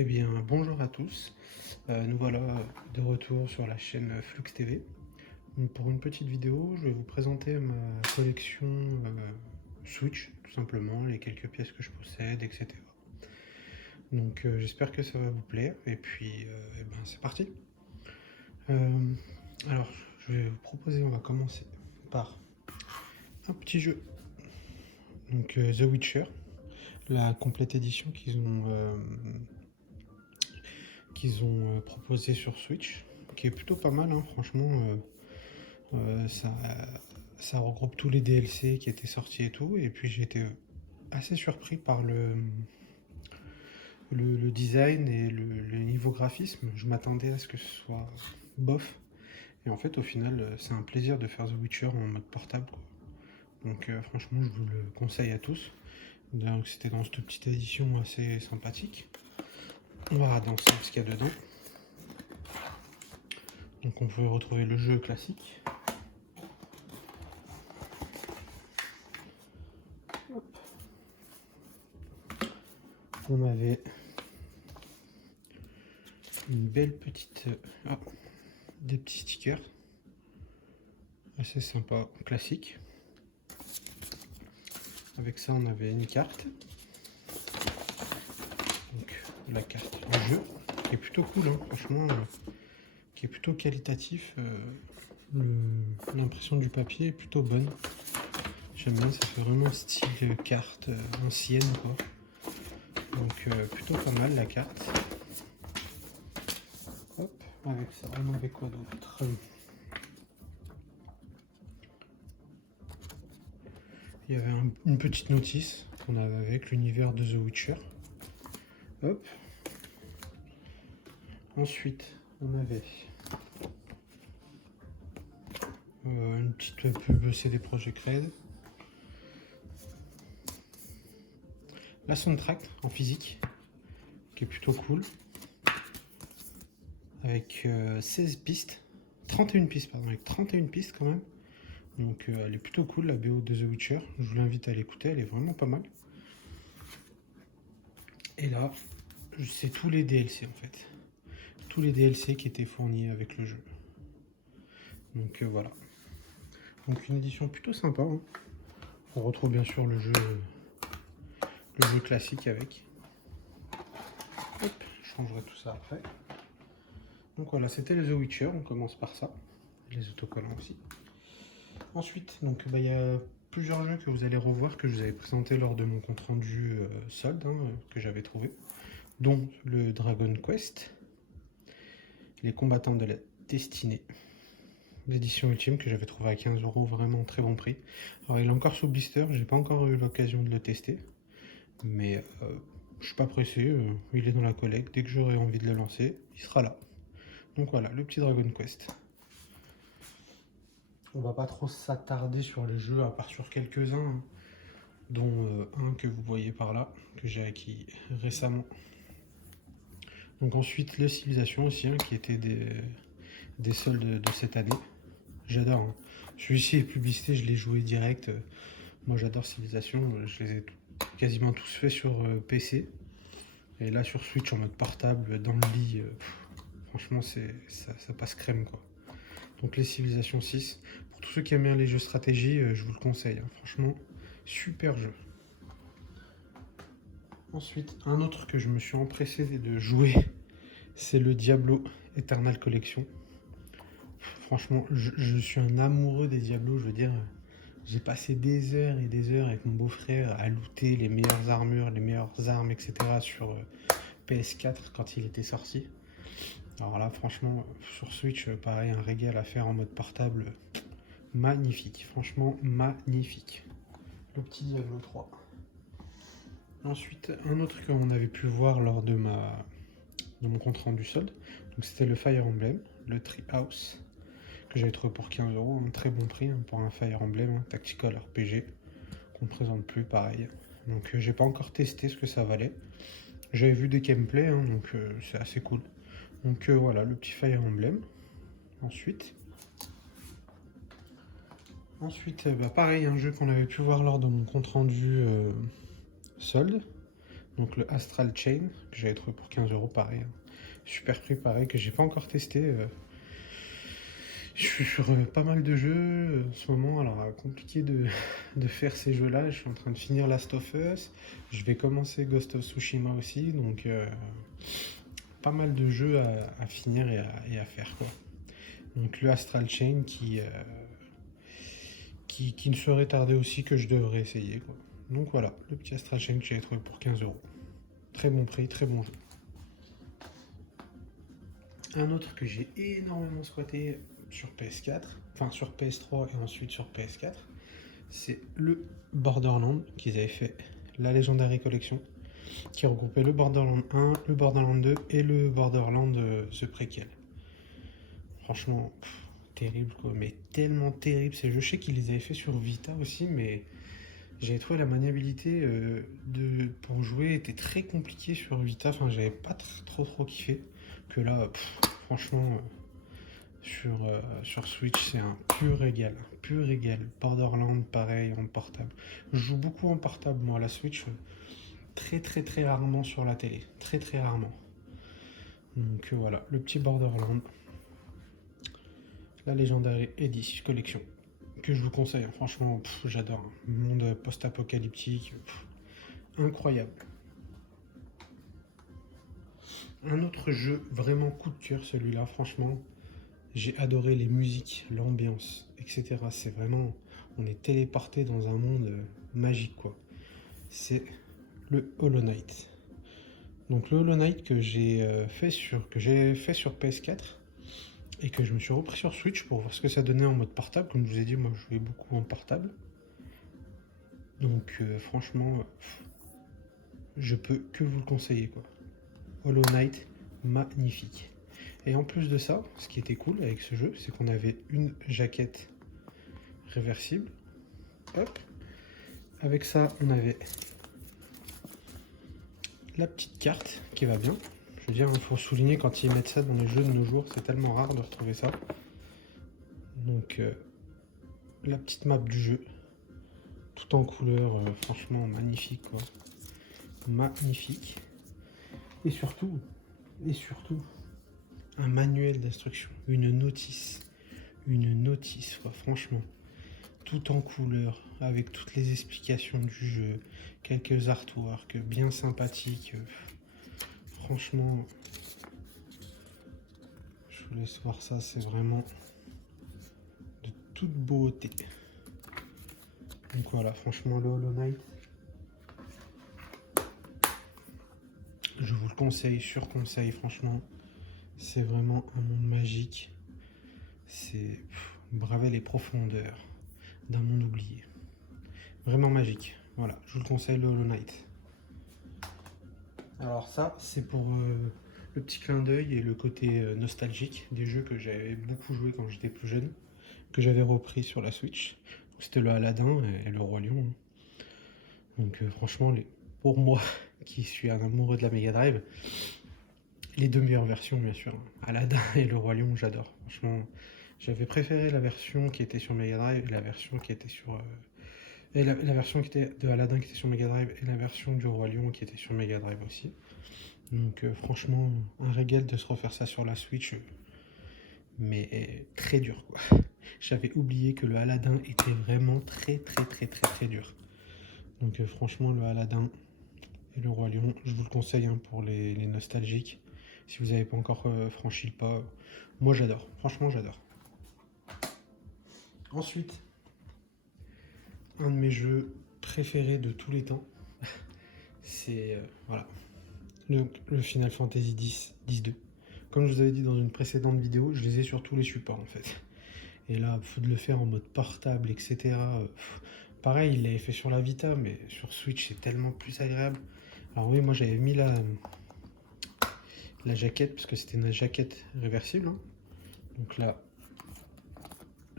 Eh bien, bonjour à tous. Nous voilà de retour sur la chaîne Flux TV. Donc, pour une petite vidéo, je vais vous présenter ma collection Switch, tout simplement, les quelques pièces que je possède, etc. Donc, j'espère que ça va vous plaire. Et puis, eh ben, c'est parti. Euh, alors, je vais vous proposer, on va commencer par un petit jeu. Donc, The Witcher, la complète édition qu'ils ont proposé sur Switch, qui est plutôt pas mal, hein, franchement. Ça regroupe tous les DLC qui étaient sortis et tout. Et puis j'ai été assez surpris par le design et le niveau graphisme. Je m'attendais à ce que ce soit bof. Et en fait, au final, c'est un plaisir de faire The Witcher en mode portable, quoi. Donc franchement, je vous le conseille à tous. Donc c'était dans cette petite édition assez sympathique. On va regarder ensemble ce qu'il y a dedans. Donc on peut retrouver le jeu classique. On avait une belle petite... des petits stickers. Assez sympa, classique. Avec ça, on avait une carte. Donc la carte du jeu, qui est plutôt cool, hein, franchement, qui est plutôt qualitatif. L'impression du papier est plutôt bonne. J'aime bien, ça fait vraiment style carte ancienne, quoi. Donc plutôt pas mal la carte. Hop, avec ça, on avait quoi d'autre? Il y avait une petite notice qu'on avait avec l'univers de The Witcher. Hop. Ensuite, on avait une petite pub CD Projekt Red. La soundtrack en physique, qui est plutôt cool. Avec 16 pistes. 31 pistes, pardon, avec 31 pistes quand même. Donc elle est plutôt cool, la BO de The Witcher. Je vous l'invite à l'écouter, elle est vraiment pas mal. Et là, c'est tous les DLC en fait. Tous les DLC qui étaient fournis avec le jeu. Donc voilà. Donc une édition plutôt sympa, hein. On retrouve bien sûr le jeu classique avec. Hop, je changerai tout ça après. Donc voilà, c'était les The Witcher, on commence par ça. Les autocollants aussi. Ensuite, donc il y a plusieurs jeux que vous allez revoir que je vous avais présenté lors de mon compte rendu solde, hein, que j'avais trouvé, dont le Dragon Quest, les combattants de la destinée, l'édition ultime que j'avais trouvé à 15 €, vraiment très bon prix. Alors il est encore sous blister, j'ai pas encore eu l'occasion de le tester, mais je suis pas pressé, il est dans la collecte, dès que j'aurai envie de le lancer, il sera là. Donc voilà, le petit Dragon Quest. On va pas trop s'attarder sur les jeux, à part sur quelques-uns, hein, dont un que vous voyez par là, que j'ai acquis récemment. Donc ensuite, le Civilization aussi, hein, qui était des soldes de cette année. J'adore, hein. Celui-ci est publicité, je l'ai joué direct. Moi j'adore Civilization, je les ai quasiment tous faits sur PC. Et là sur Switch en mode portable, dans le lit, franchement ça passe crème, quoi. Donc les Civilisations 6. Pour tous ceux qui aiment bien les jeux stratégie, je vous le conseille, hein. Franchement, super jeu. Ensuite, un autre que je me suis empressé de jouer, c'est le Diablo Eternal Collection. Franchement, je suis un amoureux des Diablos, je veux dire. J'ai passé des heures et des heures avec mon beau-frère à looter les meilleures armures, les meilleures armes, etc. sur PS4 quand il était sorti. Alors là, franchement, sur Switch, pareil, un régal à faire en mode portable. Magnifique, franchement magnifique. Le petit Diablo 3. Ensuite, un autre qu'on avait pu voir lors de mon compte rendu solde, donc c'était le Fire Emblem, le Treehouse, que j'avais trouvé pour 15 €, un très bon prix, hein, pour un Fire Emblem, hein, Tactical RPG, qu'on ne présente plus pareil. Donc j'ai pas encore testé ce que ça valait. J'avais vu des gameplays, hein, donc c'est assez cool. Donc voilà, le petit Fire Emblem. Ensuite pareil, un jeu qu'on avait pu voir lors de mon compte rendu solde. Donc le Astral Chain, que j'avais trouvé pour 15 euros, pareil. Super prix, pareil, que j'ai pas encore testé. Je suis sur pas mal de jeux en ce moment, alors compliqué de faire ces jeux-là. Je suis en train de finir Last of Us. Je vais commencer Ghost of Tsushima aussi, donc pas mal de jeux à finir et à faire, quoi. Donc le Astral Chain qui ne serait tardé aussi, que je devrais essayer, quoi. Donc voilà, le petit Astral Chain que j'avais trouvé pour 15 euros. Très bon prix, très bon jeu. Un autre que j'ai énormément squatté sur PS4, enfin sur PS3 et ensuite sur PS4, c'est le Borderlands qu'ils avaient fait, la Legendary Collection, qui regroupait le Borderlands 1, le Borderlands 2 et le Borderlands The Prequel. Franchement, terrible quoi, mais tellement terrible ces jeux. Je sais qu'ils les avaient fait sur Vita aussi, mais j'avais trouvé la maniabilité pour jouer était très compliquée sur Vita. Enfin, j'avais pas trop kiffé. Que là, franchement, sur Switch, c'est un pur régal. Pur régal. Borderlands, pareil, en portable. Je joue beaucoup en portable, moi, à la Switch. Très rarement sur la télé. Très rarement. Donc voilà, le petit Borderlands. La Legendary Edition Collection. Que je vous conseille, hein. Franchement, j'adore. Monde post-apocalyptique. Incroyable. Un autre jeu vraiment coup de cœur, celui-là, franchement. J'ai adoré les musiques, l'ambiance, etc. C'est vraiment... On est téléporté dans un monde magique, quoi. C'est le Hollow Knight. Donc le Hollow Knight que j'ai fait sur PS4 et que je me suis repris sur Switch pour voir ce que ça donnait en mode portable. Comme je vous ai dit, moi je jouais beaucoup en portable. Donc franchement, je peux que vous le conseiller, quoi. Hollow Knight, magnifique. Et en plus de ça, ce qui était cool avec ce jeu, c'est qu'on avait une jaquette réversible. Hop. Avec ça, on avait la petite carte qui va bien. Je veux dire, il faut souligner quand ils mettent ça dans les jeux de nos jours, c'est tellement rare de retrouver ça. Donc, la petite map du jeu, tout en couleur, franchement magnifique, quoi. Magnifique. Et surtout, un manuel d'instruction, une notice, quoi, franchement. Tout en couleur, avec toutes les explications du jeu, quelques artworks bien sympathiques. Franchement, je vous laisse voir ça, c'est vraiment de toute beauté. Donc voilà, franchement, le Hollow Knight, je vous le conseille, surconseille, franchement. C'est vraiment un monde magique. C'est braver les profondeurs d'un monde oublié. Vraiment magique. Voilà, je vous le conseille, le Hollow Knight. Alors ça, c'est pour le petit clin d'œil et le côté nostalgique des jeux que j'avais beaucoup joué quand j'étais plus jeune, que j'avais repris sur la Switch. C'était le Aladdin et le Roi Lion. Donc franchement, pour moi, qui suis un amoureux de la Mega Drive, les deux meilleures versions, bien sûr. Aladdin et le Roi Lion, j'adore. Franchement, j'avais préféré la version qui était sur Mega Drive et la version qui était sur... et la version qui était de Aladdin qui était sur Mega Drive et la version du Roi Lion qui était sur Mega Drive aussi. Donc franchement, un régal de se refaire ça sur la Switch, mais très dur, quoi. J'avais oublié que le Aladdin était vraiment très dur. Donc franchement, le Aladdin et le Roi Lion, je vous le conseille, hein, pour les nostalgiques. Si vous n'avez pas encore franchi le pas, moi j'adore, franchement j'adore. Ensuite, un de mes jeux préférés de tous les temps, c'est voilà, le Final Fantasy X-2. Comme je vous avais dit dans une précédente vidéo, je les ai sur tous les supports en fait. Et là, faut de le faire en mode portable, etc. Pareil, il l'avait fait sur la Vita, mais sur Switch, c'est tellement plus agréable. Alors oui, moi j'avais mis la jaquette, parce que c'était une jaquette réversible, hein. Donc là,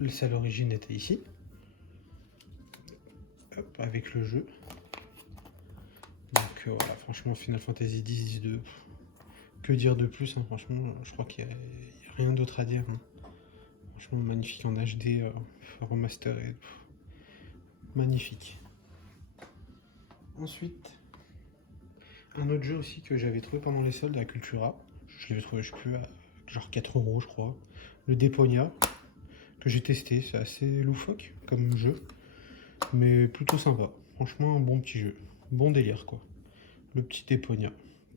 celle d'origine était ici. Hop, avec le jeu. Donc voilà, franchement, Final Fantasy X-2, que dire de plus, hein, franchement, je crois qu'il n'y a rien d'autre à dire, hein. Franchement, magnifique en HD, remasteré, magnifique. Ensuite, Un autre jeu aussi que j'avais trouvé pendant les soldes à Cultura, je l'avais trouvé, je sais plus, à genre 4 euros, je crois. Le Deponia, que j'ai testé, c'est assez loufoque comme jeu, mais plutôt sympa. Franchement, un bon petit jeu. Bon délire, quoi. Le petit Deponia,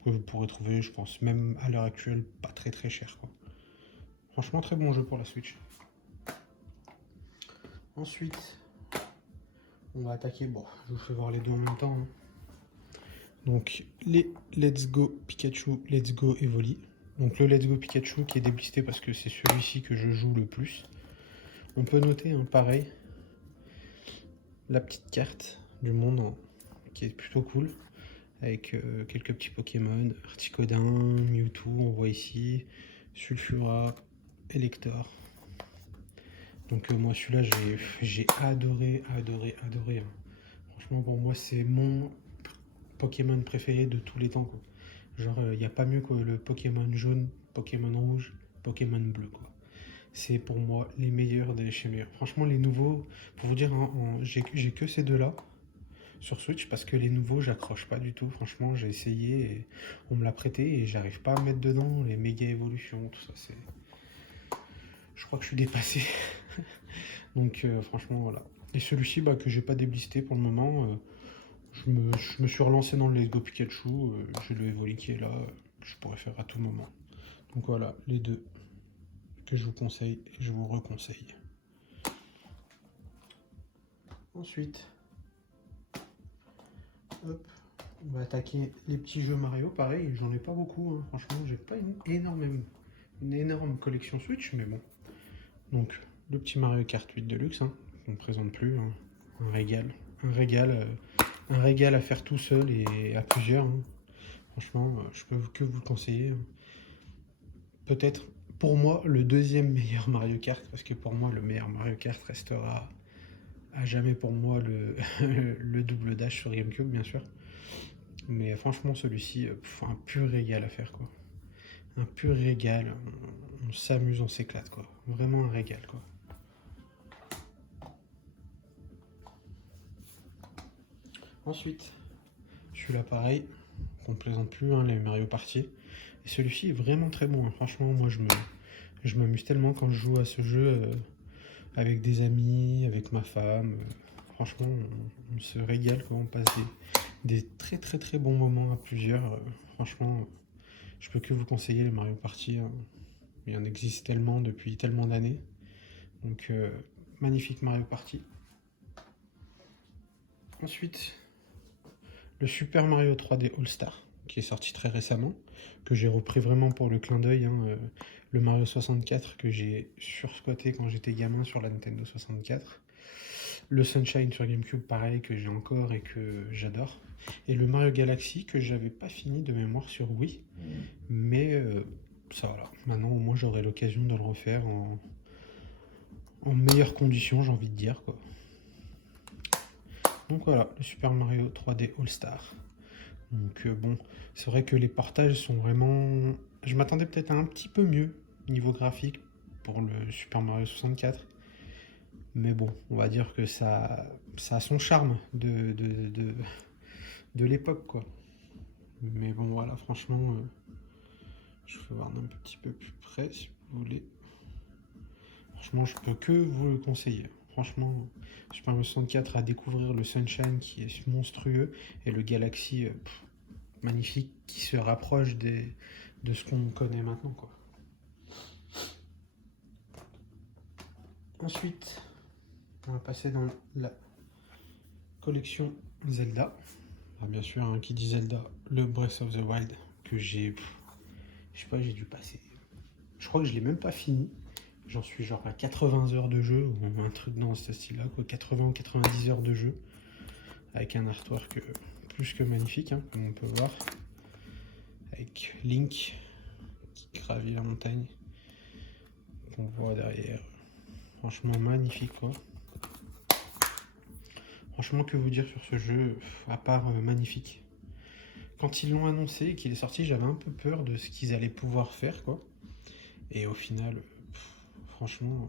que vous pourrez trouver, je pense, même à l'heure actuelle, pas très très cher, quoi. Franchement, très bon jeu pour la Switch. Ensuite, on va attaquer, bon, je vous fais voir les deux en même temps, hein. Donc, les Let's Go Pikachu, Let's Go Evoli. Donc, le Let's Go Pikachu qui est déblisté parce que c'est celui-ci que je joue le plus. On peut noter, hein, pareil, la petite carte du monde, hein, qui est plutôt cool. Avec quelques petits Pokémon, Articodin, Mewtwo, on voit ici, Sulfura, Elector. Donc moi celui-là j'ai adoré, hein. Franchement pour moi c'est mon Pokémon préféré de tous les temps, quoi. Genre il n'y a pas mieux que le Pokémon jaune, Pokémon rouge, Pokémon bleu, quoi. C'est pour moi les meilleurs des chez meilleurs. Franchement les nouveaux, pour vous dire, hein, j'ai que ces deux-là sur Switch parce que les nouveaux j'accroche pas du tout. Franchement j'ai essayé et on me l'a prêté et j'arrive pas à mettre dedans les méga évolutions, tout ça c'est... Je crois que je suis dépassé. Donc franchement voilà. Et celui-ci bah, que j'ai pas déblisté pour le moment, je me suis relancé dans le Let's Go Pikachu, j'ai le Evoli qui est là, que je pourrais faire à tout moment. Donc voilà, les deux que je vous conseille et je vous reconseille. Ensuite, hop, on va attaquer les petits jeux Mario. Pareil, j'en ai pas beaucoup, hein. Franchement, j'ai pas une énorme collection Switch, mais bon. Donc, le petit Mario Kart 8 Deluxe, hein, qu'on ne présente plus, hein. Un régal. Un régal à faire tout seul et à plusieurs, hein. Franchement, je peux que vous le conseiller, hein. Peut-être pour moi le deuxième meilleur Mario Kart, parce que pour moi le meilleur Mario Kart restera à jamais pour moi le double dash sur GameCube, bien sûr. Mais franchement, celui-ci, un pur régal à faire, quoi. Un pur régal. On s'amuse, on s'éclate, quoi. Vraiment un régal, quoi. Ensuite, celui-là, pareil, qu'on ne plaisante plus, hein, les Mario Party. Et celui-ci est vraiment très bon, hein. Franchement, moi, je m'amuse tellement quand je joue à ce jeu avec des amis, avec ma femme. Franchement, on se régale, quoi. On passe des très très très bons moments à plusieurs. Franchement, je peux que vous conseiller les Mario Party, hein. Il en existe tellement depuis tellement d'années. Donc, magnifique Mario Party. Ensuite, le Super Mario 3D All-Star, qui est sorti très récemment, que j'ai repris vraiment pour le clin d'œil, hein, le Mario 64 que j'ai sursquatté quand j'étais gamin sur la Nintendo 64. Le Sunshine sur GameCube, pareil, que j'ai encore et que j'adore. Et le Mario Galaxy, que j'avais pas fini de mémoire sur Wii. Mais ça voilà. Maintenant, au moins, j'aurai l'occasion de le refaire en meilleures conditions, j'ai envie de dire, quoi. Donc voilà, le Super Mario 3D All-Star. Donc bon, c'est vrai que les portages sont vraiment... Je m'attendais peut-être à un petit peu mieux niveau graphique pour le Super Mario 64. Mais bon, on va dire que ça a son charme de l'époque, quoi. Mais bon, voilà, franchement, je vais voir d'un petit peu plus près si vous voulez. Franchement, je peux que vous le conseiller. Franchement, Super Mario 64 à découvrir le Sunshine qui est monstrueux et le Galaxy magnifique qui se rapproche de ce qu'on connaît maintenant, quoi. Ensuite, on va passer dans la collection Zelda. Alors bien sûr, hein, qui dit Zelda, le Breath of the Wild que j'ai, je sais pas, j'ai dû passer. Je crois que je l'ai même pas fini. J'en suis genre à 80 heures de jeu, ou un truc dans ce style-là, quoi, 80 ou 90 heures de jeu, avec un artwork plus que magnifique, hein, comme on peut voir, avec Link qui gravit la montagne, qu'on voit derrière. Franchement magnifique, quoi. Franchement, que vous dire sur ce jeu, à part magnifique. Quand ils l'ont annoncé et qu'il est sorti, j'avais un peu peur de ce qu'ils allaient pouvoir faire, quoi. Et au final, franchement,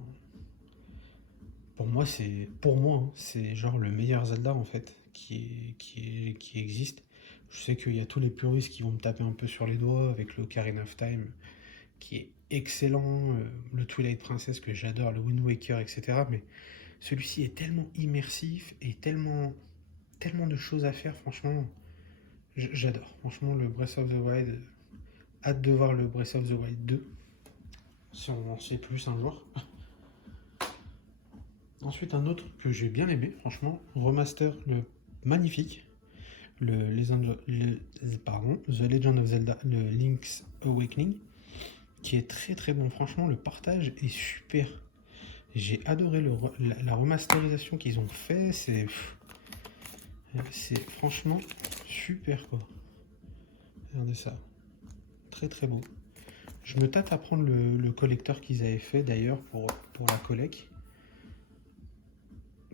pour moi, hein, c'est genre le meilleur Zelda en fait qui existe. Je sais qu'il y a tous les puristes qui vont me taper un peu sur les doigts avec le Ocarina of Time, qui est excellent, le Twilight Princess que j'adore, le Wind Waker, etc. Mais celui-ci est tellement immersif et tellement de choses à faire, franchement, j'adore. Franchement, le Breath of the Wild, hâte de voir le Breath of the Wild 2, si on en sait plus un jour. Ensuite, un autre que j'ai bien aimé, franchement, remaster, le magnifique, The Legend of Zelda, le Link's Awakening, qui est très très bon. Franchement, le partage est super. J'ai adoré la remasterisation qu'ils ont fait. C'est franchement super quoi. Regardez ça. Très très beau. Je me tâte à prendre le collecteur qu'ils avaient fait d'ailleurs pour la collecte.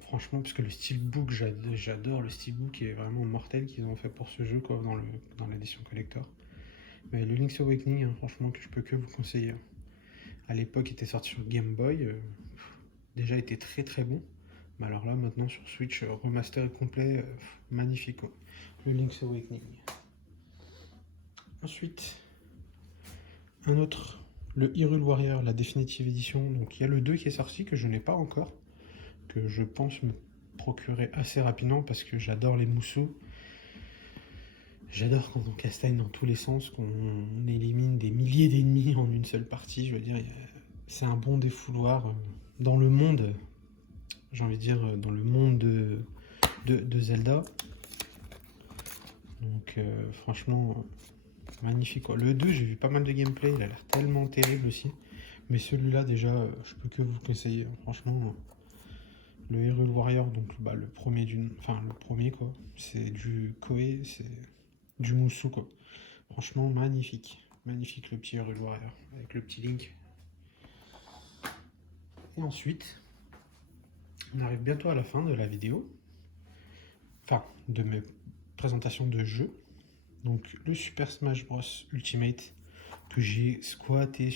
Franchement, parce que le steelbook, j'adore le steelbook, est vraiment mortel qu'ils ont fait pour ce jeu quoi, dans l'édition collector. Mais le Link's Awakening, hein, franchement, que je peux que vous conseiller. À l'époque, il était sorti sur Game Boy, déjà était très très bon. Mais alors là, maintenant sur Switch, remaster complet, magnifique quoi. Le Link's Awakening. Ensuite, un autre, le Hyrule Warrior, la Definitive Edition. Donc il y a le 2 qui est sorti, que je n'ai pas encore, que je pense me procurer assez rapidement parce que j'adore les moussous. J'adore quand on castagne dans tous les sens, qu'on élimine des milliers d'ennemis en une seule partie. Je veux dire, c'est un bon défouloir dans le monde, j'ai envie de dire, dans le monde de Zelda. Donc franchement, magnifique quoi. Le 2, j'ai vu pas mal de gameplay, il a l'air tellement terrible aussi. Mais celui-là déjà, je peux que vous le conseiller. Franchement, le Hyrule Warrior, donc bah, le premier quoi, c'est du Koei, c'est du Musou quoi. Franchement magnifique. Magnifique le petit Hyrule Warrior avec le petit Link. Et ensuite, on arrive bientôt à la fin de la vidéo. Enfin, de mes présentations de jeux. Donc le Super Smash Bros Ultimate que j'ai squatté,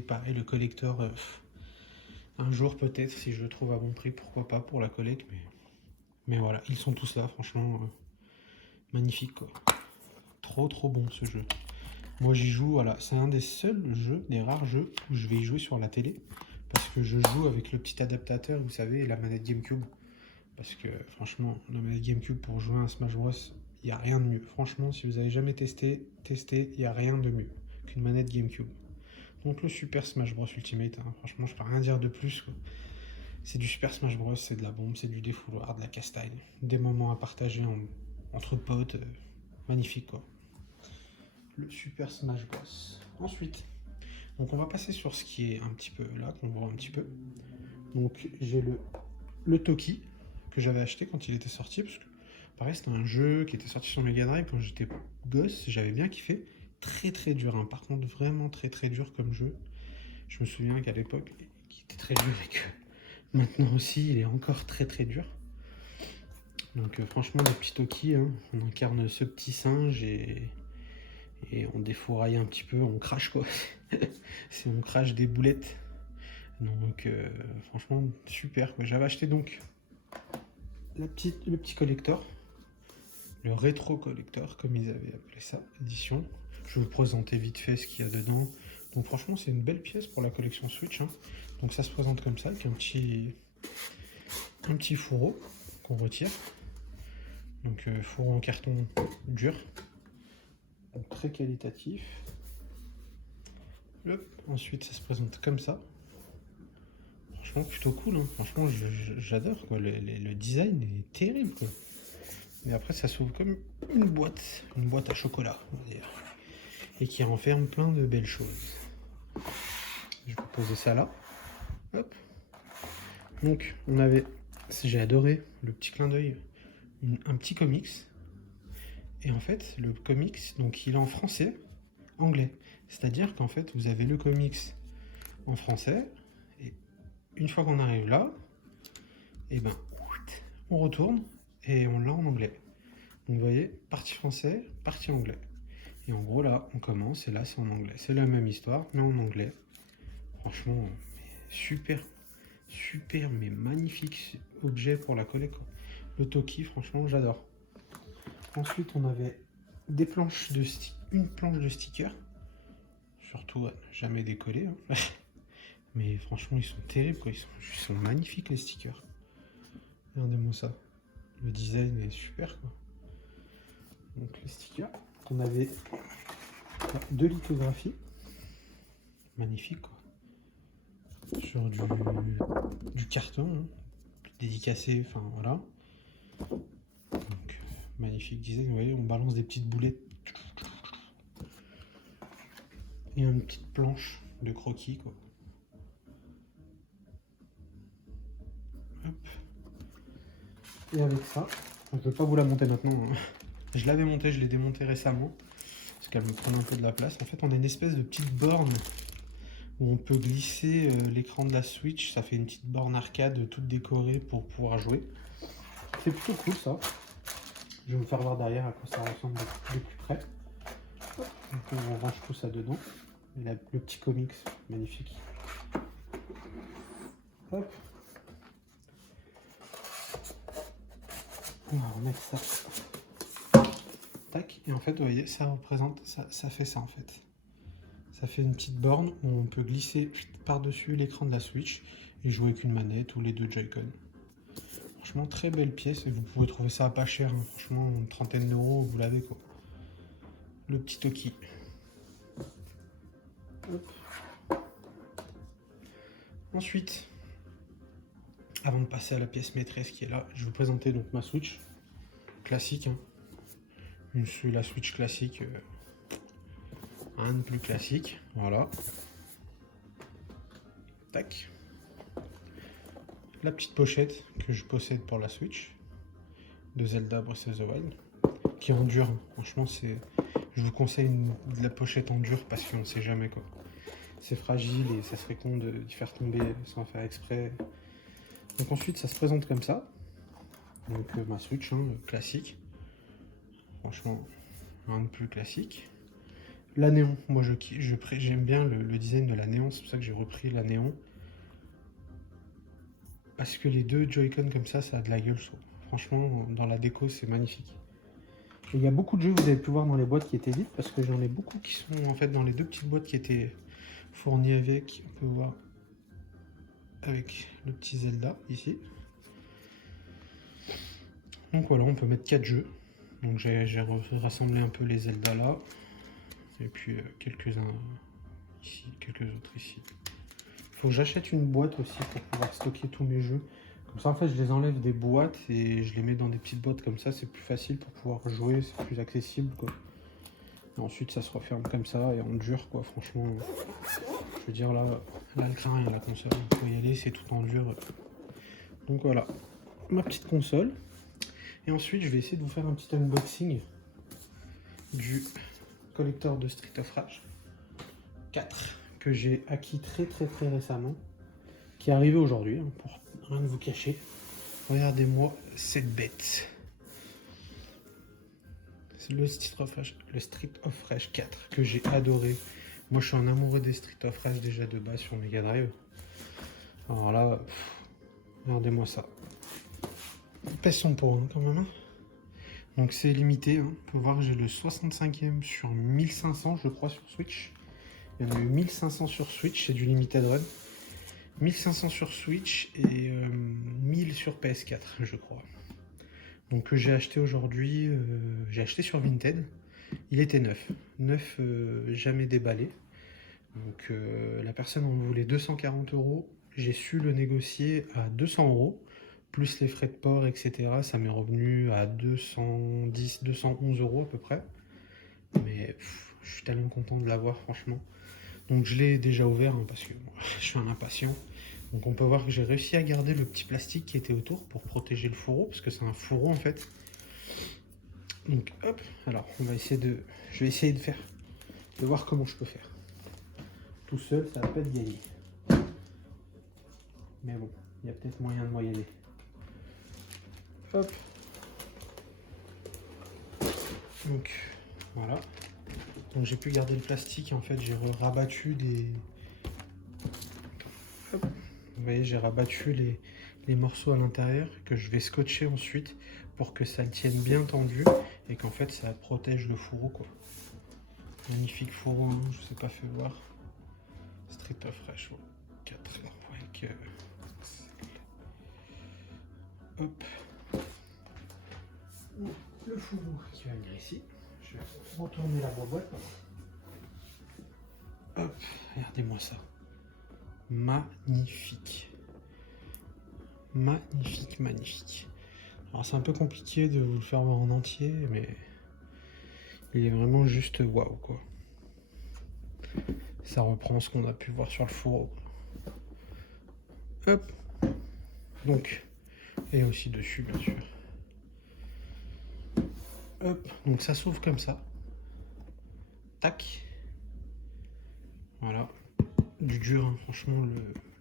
pareil le collector. Un jour peut-être si je le trouve à bon prix, pourquoi pas pour la collecte, mais voilà, ils sont tous là, franchement, magnifique quoi. Trop trop bon ce jeu. Moi j'y joue, voilà, c'est un des seuls jeux, des rares jeux où je vais y jouer sur la télé, parce que je joue avec le petit adaptateur, vous savez, et la manette GameCube. Parce que franchement, la manette GameCube pour jouer à un Smash Bros, il n'y a rien de mieux. Franchement, si vous avez jamais testé, il n'y a rien de mieux qu'une manette GameCube. Donc le Super Smash Bros Ultimate, hein, franchement, je peux rien dire de plus quoi. C'est du Super Smash Bros, c'est de la bombe, c'est du défouloir, de la castagne, des moments à partager entre potes, magnifique quoi. Le Super Smash Bros. Ensuite, donc on va passer sur ce qui est un petit peu là, qu'on voit un petit peu. Donc j'ai le Toki que j'avais acheté quand il était sorti, parce que pareil c'était un jeu qui était sorti sur Mega Drive quand j'étais gosse, j'avais bien kiffé. Très très dur, hein. Par contre vraiment très très dur comme jeu. Je me souviens qu'à l'époque, il était très dur et que maintenant aussi, il est encore très très dur. Donc franchement, le petit Toki, hein, on incarne ce petit singe et on défouraille un petit peu, on crache quoi. On crache des boulettes. Donc franchement, super. J'avais acheté donc le petit collector, le rétro collector, comme ils avaient appelé ça, édition. Je vais vous présenter vite fait ce qu'il y a dedans. Donc franchement, c'est une belle pièce pour la collection Switch, hein. Donc ça se présente comme ça, avec un petit fourreau qu'on retire. Donc fourreau en carton dur, donc très qualitatif. Hop. Ensuite ça se présente comme ça. Franchement plutôt cool, hein. Franchement j'adore quoi. Le design est terrible quoi. Mais après ça s'ouvre comme une boîte à chocolat on va dire, et qui renferme plein de belles choses. Je vais poser ça là. Hop. Donc on avait, j'ai adoré le petit clin d'œil, un petit comics. Et en fait, le comics, donc il est en français, anglais. C'est-à-dire qu'en fait, vous avez le comics en français, et une fois qu'on arrive là, et ben, on retourne et on l'a en anglais. Donc vous voyez, partie français, partie anglais. Et en gros là, on commence et là c'est en anglais. C'est la même histoire, mais en anglais. Franchement, super, mais magnifique objet pour la collecte. Le Toki, franchement, j'adore. Ensuite, on avait des planches de une planche de stickers. Surtout à jamais décoller. Hein. Mais franchement, ils sont terribles, quoi. Ils sont magnifiques, les stickers. Regardez-moi ça. Le design est super, quoi. Donc les stickers. On avait 2 lithographies. Magnifique, quoi. Sur du carton, hein. Dédicacé, enfin voilà. Donc, magnifique design. Vous voyez, on balance des petites boulettes. Et une petite planche de croquis, quoi. Hop. Et avec ça, je ne vais pas vous la monter maintenant. Hein. Je l'avais montée, je l'ai démontée récemment. Parce qu'elle me prenait un peu de la place. En fait, on a une espèce de petite borne où on peut glisser l'écran de la Switch. Ça fait une petite borne arcade toute décorée pour pouvoir jouer. C'est plutôt cool, ça. Je vais vous faire voir derrière à quoi ça ressemble de plus près. Donc on range tout ça dedans. Et là, le petit comics, magnifique. Hop. On va remettre ça. Tac. Et en fait, vous voyez, ça représente, ça fait ça en fait. Ça fait une petite borne où on peut glisser par-dessus l'écran de la Switch et jouer avec une manette ou les 2 Joy-Con. Franchement, très belle pièce et vous pouvez trouver ça à pas cher. Hein. Franchement, une trentaine d'euros, vous l'avez quoi. Le petit Toki. Hop. Ensuite, avant de passer à la pièce maîtresse qui est là, je vais vous présenter donc ma Switch classique. Hein. La Switch classique, un de plus classique, voilà. Tac. La petite pochette que je possède pour la Switch de Zelda Breath of the Wild, qui est en dur. Hein. Franchement, je vous conseille de la pochette en dur parce qu'on sait jamais quoi. C'est fragile et ça serait con d'y faire tomber sans faire exprès. Donc ensuite, ça se présente comme ça. Donc ma Switch, hein, classique. Franchement, un de plus classique. La néon, moi j'aime bien le design de la néon, c'est pour ça que j'ai repris la néon. Parce que les 2 Joy-Con comme ça a de la gueule. Franchement, dans la déco, c'est magnifique. Et il y a beaucoup de jeux que vous avez pu voir dans les boîtes qui étaient vides, parce que j'en ai beaucoup qui sont en fait dans les 2 petites boîtes qui étaient fournies avec. On peut voir avec le petit Zelda ici. Donc voilà, on peut mettre 4 jeux. Donc j'ai rassemblé un peu les Zelda là. Et puis quelques-uns ici, quelques autres ici. Il faut que j'achète une boîte aussi pour pouvoir stocker tous mes jeux. Comme ça, en fait, je les enlève des boîtes et je les mets dans des petites boîtes comme ça. C'est plus facile pour pouvoir jouer, c'est plus accessible, quoi. Et ensuite, ça se referme comme ça et en dur, quoi. Franchement, je veux dire, là le crin, la console, il faut y aller, c'est tout en dur. Donc voilà, ma petite console. Et ensuite, je vais essayer de vous faire un petit unboxing du collector de Street of Rage 4 que j'ai acquis très récemment, qui est arrivé aujourd'hui, hein, pour rien de vous cacher. Regardez-moi cette bête. C'est le Street of Rage 4 que j'ai adoré. Moi je suis un amoureux des Street of Rage déjà de base sur Mega Drive. Alors là, regardez-moi ça. Il pèse son poids hein, quand même. Hein. Donc c'est limité. Hein. On peut voir que j'ai le 65e sur 1500 je crois sur Switch. Il y en a eu 1500 sur Switch, c'est du limited run. 1500 sur Switch et 1000 sur PS4 je crois. Donc que j'ai acheté aujourd'hui, j'ai acheté sur Vinted. Il était neuf, jamais déballé. Donc la personne en voulait 240 €. J'ai su le négocier à 200 €, plus les frais de port, etc. Ça m'est revenu à 210, 211 € à peu près. Mais je suis tellement content de l'avoir, franchement. Donc je l'ai déjà ouvert hein, parce que bon, je suis un impatient. Donc on peut voir que j'ai réussi à garder le petit plastique qui était autour pour protéger le fourreau, parce que c'est un fourreau en fait. Donc hop, alors je vais essayer de voir comment je peux faire. Tout seul, ça va pas être gagné. Mais bon, il y a peut-être moyen de moyenner. Hop. Donc voilà. Donc j'ai pu garder le plastique et en fait j'ai rabattu des... Hop. Vous voyez, j'ai rabattu les morceaux à l'intérieur que je vais scotcher ensuite pour que ça tienne bien tendu et qu'en fait ça protège le fourreau quoi. Magnifique fourreau, hein, je sais pas fait voir. Street of Rage 4 avec hop. Le fourreau qui va venir ici. Je vais retourner la boîte. Hop, regardez-moi ça. Magnifique. Magnifique, magnifique. Alors c'est un peu compliqué de vous le faire voir en entier, mais il est vraiment juste waouh quoi. Ça reprend ce qu'on a pu voir sur le fourreau. Hop. Donc, et aussi dessus bien sûr. Hop, donc ça s'ouvre comme ça. Tac. Voilà. Du dur, hein. Franchement,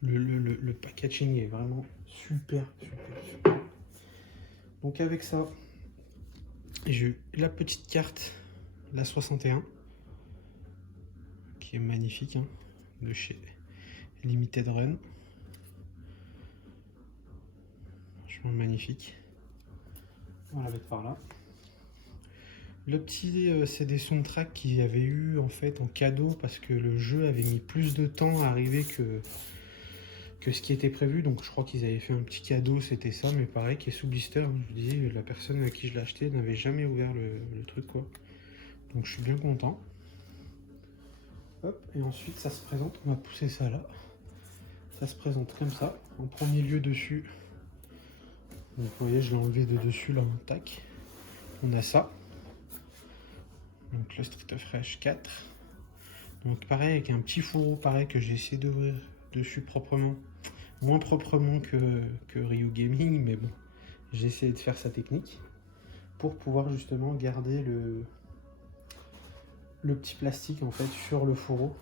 le packaging est vraiment super, super, super. Donc avec ça, j'ai eu la petite carte, la 61, qui est magnifique, hein, de chez Limited Run. Franchement magnifique. On va la mettre par là. Le petit CD soundtrack qu'il y avait eu en fait en cadeau parce que le jeu avait mis plus de temps à arriver que ce qui était prévu. Donc je crois qu'ils avaient fait un petit cadeau, c'était ça, mais pareil, qui est sous blister. Je dis, la personne à qui je l'ai acheté n'avait jamais ouvert le truc quoi. Donc je suis bien content. Hop, et ensuite ça se présente, on va pousser ça là. Ça se présente comme ça. En premier lieu dessus. Donc vous voyez, je l'ai enlevé de dessus là, tac. On a ça. Donc le Street of Rage 4. Donc pareil avec un petit fourreau pareil que j'ai essayé d'ouvrir dessus proprement. Moins proprement que Ryu Gaming, mais bon. J'ai essayé de faire sa technique. Pour pouvoir justement garder le petit plastique en fait sur le fourreau.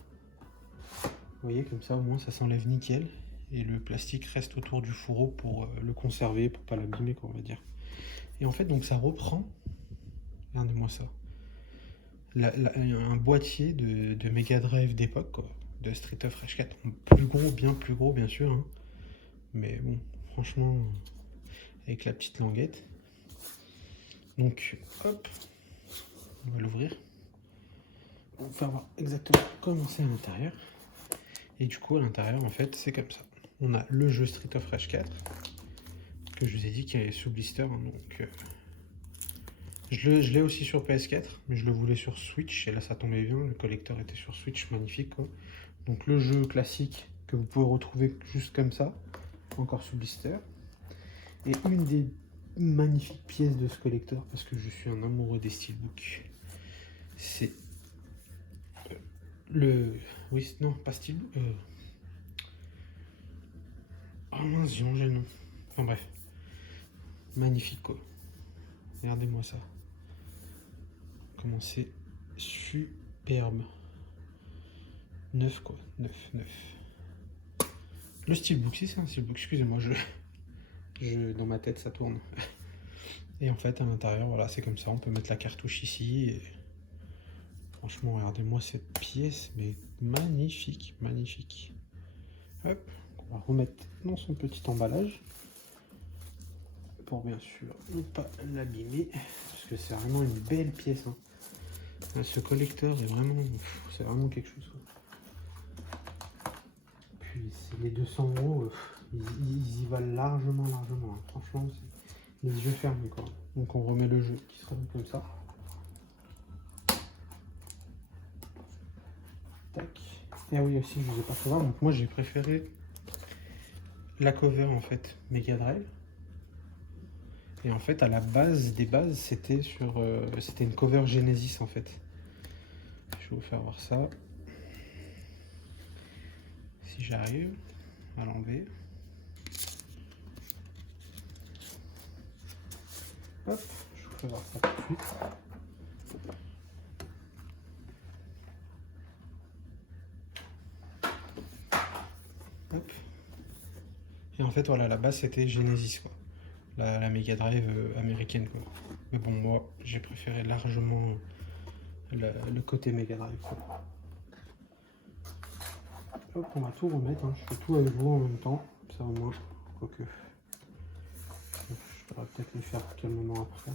Vous voyez comme ça au moins ça s'enlève nickel. Et le plastique reste autour du fourreau pour le conserver, pour pas l'abîmer quoi on va dire. Et en fait donc ça reprend. Regardez-moi ça. Un boîtier de Mega Drive d'époque, quoi, de Street of Rage 4, plus gros bien sûr, hein. Mais bon, franchement, avec la petite languette. Donc, hop, on va l'ouvrir. On va voir exactement comment c'est à l'intérieur. Et du coup, à l'intérieur, en fait, c'est comme ça. On a le jeu Street of Rage 4, que je vous ai dit qu'il est sous blister, hein, donc... Je l'ai aussi sur PS4, mais je le voulais sur Switch, et là ça tombait bien, le collecteur était sur Switch, magnifique quoi. Donc le jeu classique que vous pouvez retrouver juste comme ça, encore sous blister. Et une des magnifiques pièces de ce collecteur, parce que je suis un amoureux des steelbooks, c'est le... Oui, non, pas steelbook. Oh mince, j'ai mangé le nom. Enfin bref. Magnifique quoi. Regardez-moi ça. Comment c'est superbe. 9 quoi, 9. Le steelbook, si c'est un steelbook, excusez-moi, dans ma tête ça tourne. Et en fait à l'intérieur, voilà, c'est comme ça, on peut mettre la cartouche ici. Et... franchement, regardez-moi cette pièce, mais magnifique, magnifique. Hop, on va remettre dans son petit emballage. Pour bien sûr ne pas l'abîmer, parce que c'est vraiment une belle pièce, hein. Ce collecteur est vraiment, c'est vraiment quelque chose. Puis les 200 €, ils y valent largement, hein. Franchement, c'est les yeux fermés quoi. Donc on remet le jeu qui sera comme ça. Tac. Et oui aussi, je vous ai pas fait voir. Donc moi j'ai préféré la cover en fait Mega Drive. Et en fait à la base des bases c'était c'était une cover Genesis en fait. Je vais vous faire voir ça. Si j'arrive à l'enlever. Hop, je vous fais voir ça tout de suite. Hop. Et en fait voilà, la base c'était Genesis quoi. La Mega Drive américaine quoi. Mais bon moi j'ai préféré largement le côté Mega Drive quoi. Hop, on va tout remettre, hein. Je fais tout avec vous en même temps, ça au moins, quoique. Je pourrais peut-être les faire calmement après.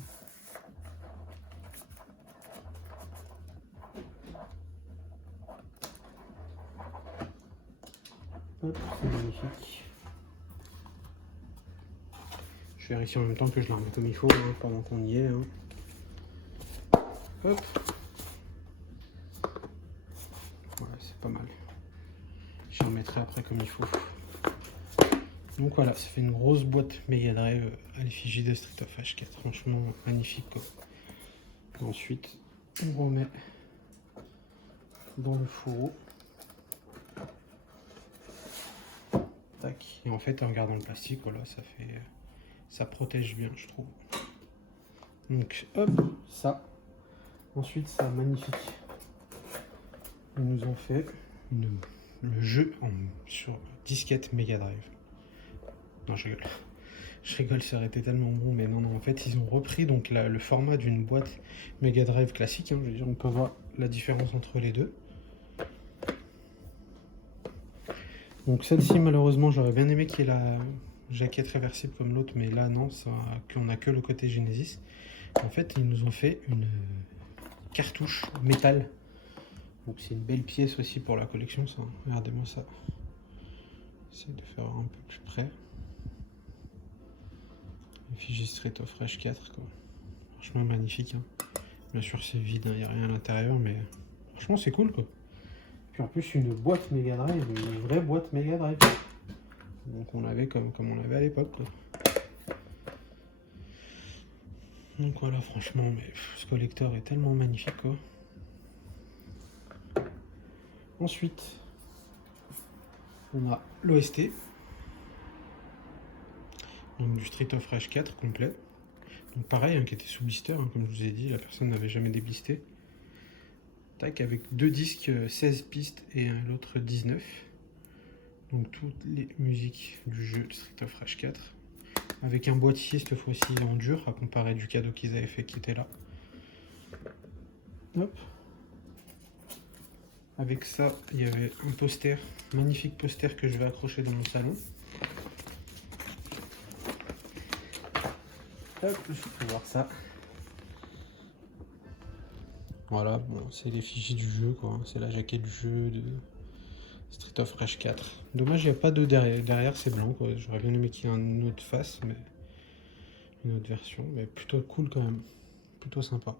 Hop, c'est magnifique. Je vérifie en même temps que je la remets comme il faut hein, pendant qu'on y est. Hein. Hop. Voilà, c'est pas mal. Je remettrai après comme il faut. Donc voilà, ça fait une grosse boîte Mega Drive à l'effigie de Street of Rage 4. Franchement, magnifique quoi. Ensuite, on remet dans le fourreau. Tac. Et en fait, en regardant le plastique, voilà, ça protège bien, je trouve. Donc, hop, ça. Ensuite, ça magnifique. Ils nous ont fait le jeu sur disquette Mega Drive. Non, je rigole. Je rigole, ça aurait été tellement bon, mais non, en fait, ils ont repris donc le format d'une boîte Mega Drive classique. Hein, je veux dire, on peut voir la différence entre les deux. Donc celle-ci, malheureusement, j'aurais bien aimé qu'il y ait la jaquette réversible comme l'autre, mais là, non, qu'on a que le côté Genesis. En fait, ils nous ont fait une cartouche métal. Donc c'est une belle pièce aussi pour la collection, ça. Regardez-moi ça. J'essaie de faire un peu plus près. Effigie Street of Rage 4, quoi. Franchement magnifique. Hein. Bien sûr c'est vide, il n'y a rien à l'intérieur, mais franchement c'est cool quoi. Puis en plus une boîte Mega Drive, une vraie boîte Mega Drive. Donc on l'avait comme on l'avait à l'époque. Donc voilà, franchement, mais ce collector est tellement magnifique quoi. Ensuite, on a l'OST. Donc du Street of Rage 4 complet. Donc pareil, hein, qui était sous blister, hein, comme je vous ai dit, la personne n'avait jamais déblisté. Tac, avec deux disques, 16 pistes et l'autre 19. Donc toutes les musiques du jeu de Street of Rage 4. Avec un boîtier cette fois-ci en dur, à comparer du cadeau qu'ils avaient fait qui était là. Hop. Avec ça, il y avait un poster, magnifique poster que je vais accrocher dans mon salon. Hop, je peux voir ça. Voilà, bon, c'est l'effigie du jeu, quoi. C'est la jaquette du jeu de Street of Rage 4. Dommage, il n'y a pas de derrière. Derrière, c'est blanc, quoi. J'aurais bien aimé qu'il y ait une autre face, mais une autre version. Mais plutôt cool, quand même. Plutôt sympa.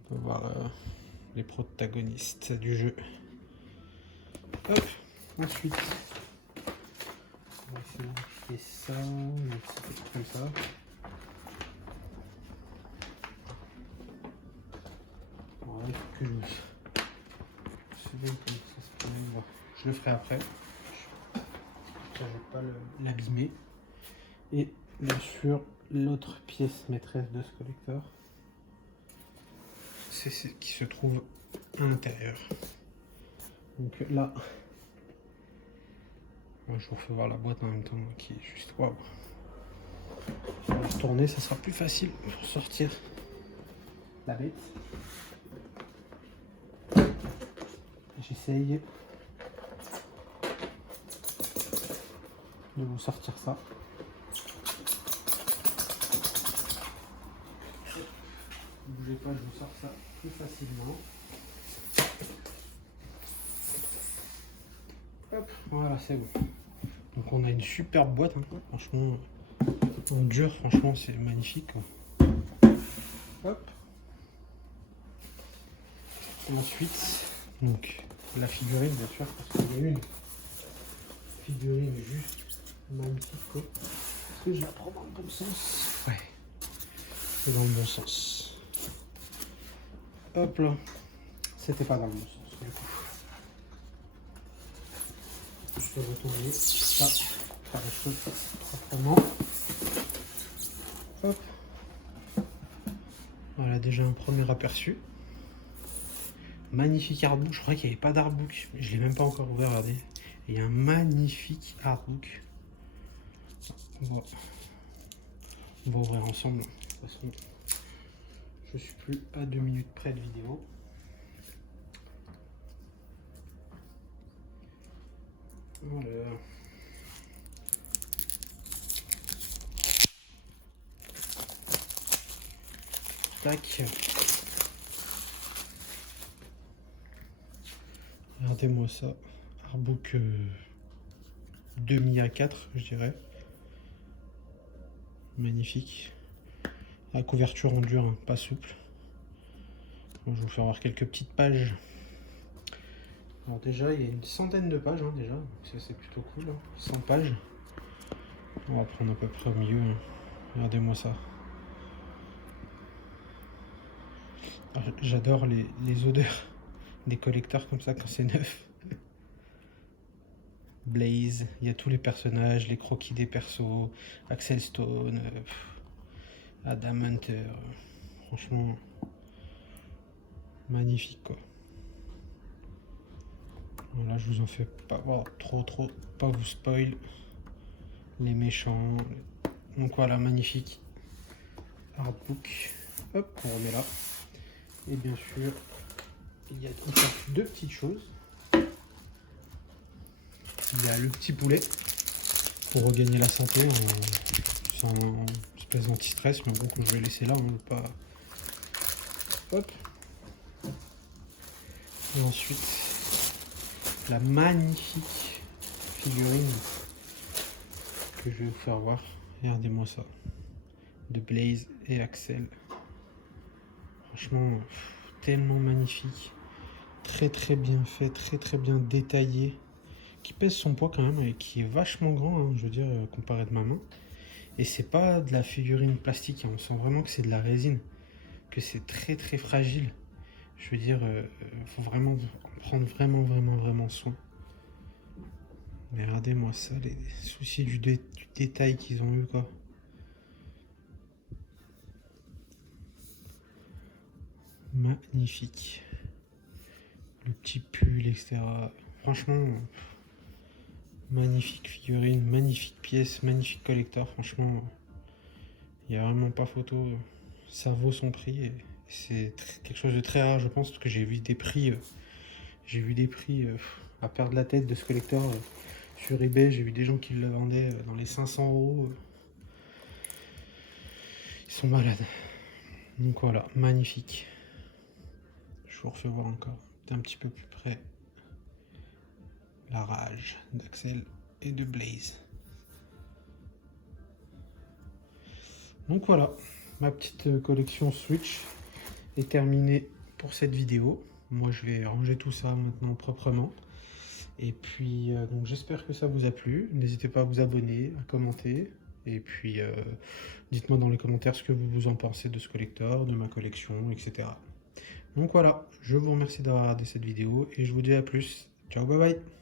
On peut voir les protagonistes du jeu. Hop, ensuite, on va essayer de ça, un petit peu comme ça. Voilà, il faut que je le ferai après. Je ne vais pas l'abîmer. Et bien sûr, l'autre pièce maîtresse de ce collector, c'est ce qui se trouve à l'intérieur. Donc là, je vous refais voir la boîte en même temps qui est juste waouh. On va tourner, ça sera plus facile pour sortir la bête. J'essaye de vous sortir ça. Ne bougez pas, je vous sors ça plus facilement. Hop, voilà, c'est bon. Donc on a une super boîte, hein. Franchement, en dur, franchement, c'est magnifique. Quoi. Hop. Et ensuite, donc la figurine, bien sûr, parce qu'il y a une figurine juste magnifique. Quoi. Est-ce que je la prends dans le bon sens? Ouais, c'est dans le bon sens. Hop là, c'était pas dans le bon sens du coup. Je peux retourner ça, faire les choses proprement. Hop. Voilà déjà un premier aperçu. Magnifique artbook, je crois qu'il n'y avait pas d'artbook, mais je ne l'ai même pas encore ouvert, regardez. Il y a un magnifique artbook. On va ouvrir ensemble. De toute façon, je suis plus à 2 minutes près de vidéo. Voilà. Tac. Regardez-moi ça. Artbook demi A4, je dirais. Magnifique. La couverture en dur, hein, pas souple. Bon, je vais vous faire voir quelques petites pages. Alors déjà, il y a une centaine de pages, hein, déjà. C'est plutôt cool, hein. 100 pages. On va prendre à peu près au milieu, hein. Regardez-moi ça. J'adore les odeurs des collecteurs comme ça quand c'est neuf. Blaze, il y a tous les personnages, les croquis des persos, Axel Stone, Adam Hunter. Franchement, magnifique quoi. Voilà, je vous en fais pas trop, pas vous spoil les méchants. Donc voilà, magnifique artbook. Hop, on remet là. Et bien sûr, il y a encore deux petites choses. Il y a le petit poulet pour regagner la santé. C'est un espèce d'anti-stress, mais bon, que je vais laisser là, on ne veut pas. Hop. Et ensuite, la magnifique figurine que je vais vous faire voir. Regardez-moi ça. De Blaze et Axel. Franchement, tellement magnifique. Très bien fait, très bien détaillé. Qui pèse son poids quand même et qui est vachement grand, hein, je veux dire, comparé de ma main. Et c'est pas de la figurine plastique, hein, on sent vraiment que c'est de la résine, que c'est très fragile. Je veux dire, faut vraiment prendre vraiment soin. Mais regardez-moi ça, les soucis du détail qu'ils ont eu, quoi. Magnifique. Le petit pull, etc. Franchement, magnifique figurine, magnifique pièce, magnifique collector. Franchement, il n'y a vraiment pas photo. Ça vaut son prix. Et c'est quelque chose de très rare, je pense, parce que j'ai vu des prix, à perdre la tête de ce collector sur eBay. J'ai vu des gens qui le vendaient dans les 500 €. Ils sont malades. Donc voilà, magnifique. Je vous refais voir encore un petit peu plus près la rage d'Axel et de Blaze. Donc voilà, ma petite collection Switch est terminée pour cette vidéo. Moi je vais ranger tout ça maintenant proprement. Et puis donc j'espère que ça vous a plu. N'hésitez pas à vous abonner, à commenter. Et puis dites-moi dans les commentaires ce que vous en pensez de ce collector, de ma collection, etc. Donc voilà, je vous remercie d'avoir regardé cette vidéo et je vous dis à plus. Ciao, bye bye.